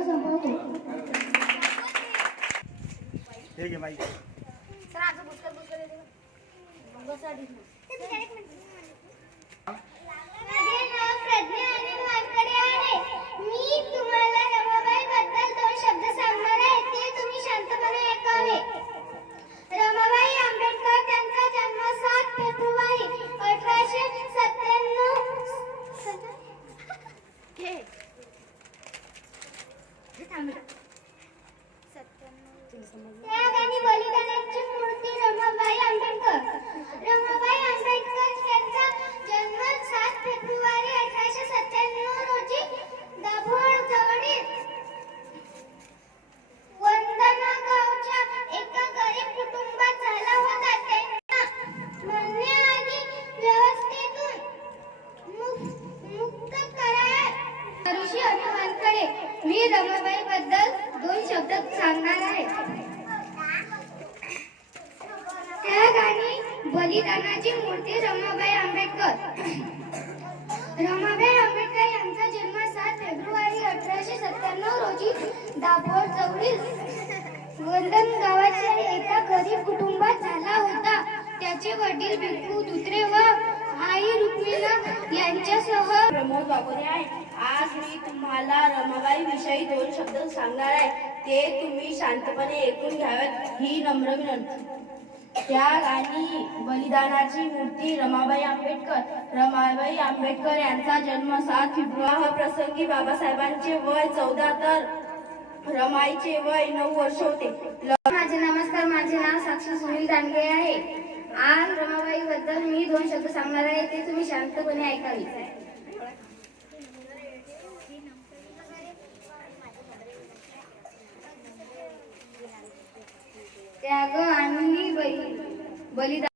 शब्द संपवतो. ठीक आहे बाई. सर आज पुस्तक येते बस आधी. माझे नाव प्रज्ञा अनिल वानकडे आहे. मी तुम्हाला रमाबाई बद्दल 2 शब्द सांगणार आहे. ते तुम्ही शांतपणे ऐकावे. रमाबाई आंबेडकर त्यांचा जन्म 7 फेब्रुवारी 1897 त्याग आणि बलिदानाची मूर्ती रमाबाई आंबेडकर. रमाबाई आंबेडकर यांचा जन्म 7 फेब्रुवारी 1897 रोजी दाभोळ जवळील वंदना गावच्या एका गरीब कुटुंबात झाला होता. त्यांना म्हणणे आणि व्यवस्थेतून मुक्त करा. ऋषी अनुवांकडे मी रमाबाई बद्दल 2 शब्द सांगणार आहे. त्याग आणि बलिदानाची मूर्ती रमाबाई आंबेडकर. रमाबाई आंबेडकर यांचा जन्म 7 फेब्रुवारी 1897 रोजी दाभोळ जवळील वंदन गावाच्या एका गरीब कुटुंबात झाला होता. त्याचे वडील भिक्खू धुत्रे व आई रुक्मिणा यांच्यासह प्रमोद बाबोरे आहे. आज मी तुम्हाला रमाबाई विषयी 2 शब्द सांगणार आहे. ते तुम्ही शांतपणे ऐकून घ्यावेत ही नम्र विनंती. त्याग आणि बलिदानाची मूर्ती रमाबाई आंबेडकर. रमाबाई आंबेडकर यांचा जन्म 7 फेब्रुवारी प्रसंगी बाबासाहेबांचे वय 14 तर रमाईचे वय 9 वर्ष होते. माझे नमस्कार. माझे नाव साक्षी सुनील दांडगे आहे. आज रमाबाई बद्दल मी 2 शब्द सांगणार आहे. ते तुम्ही शांतपणे ऐकावे. त्याग आणि बलिदान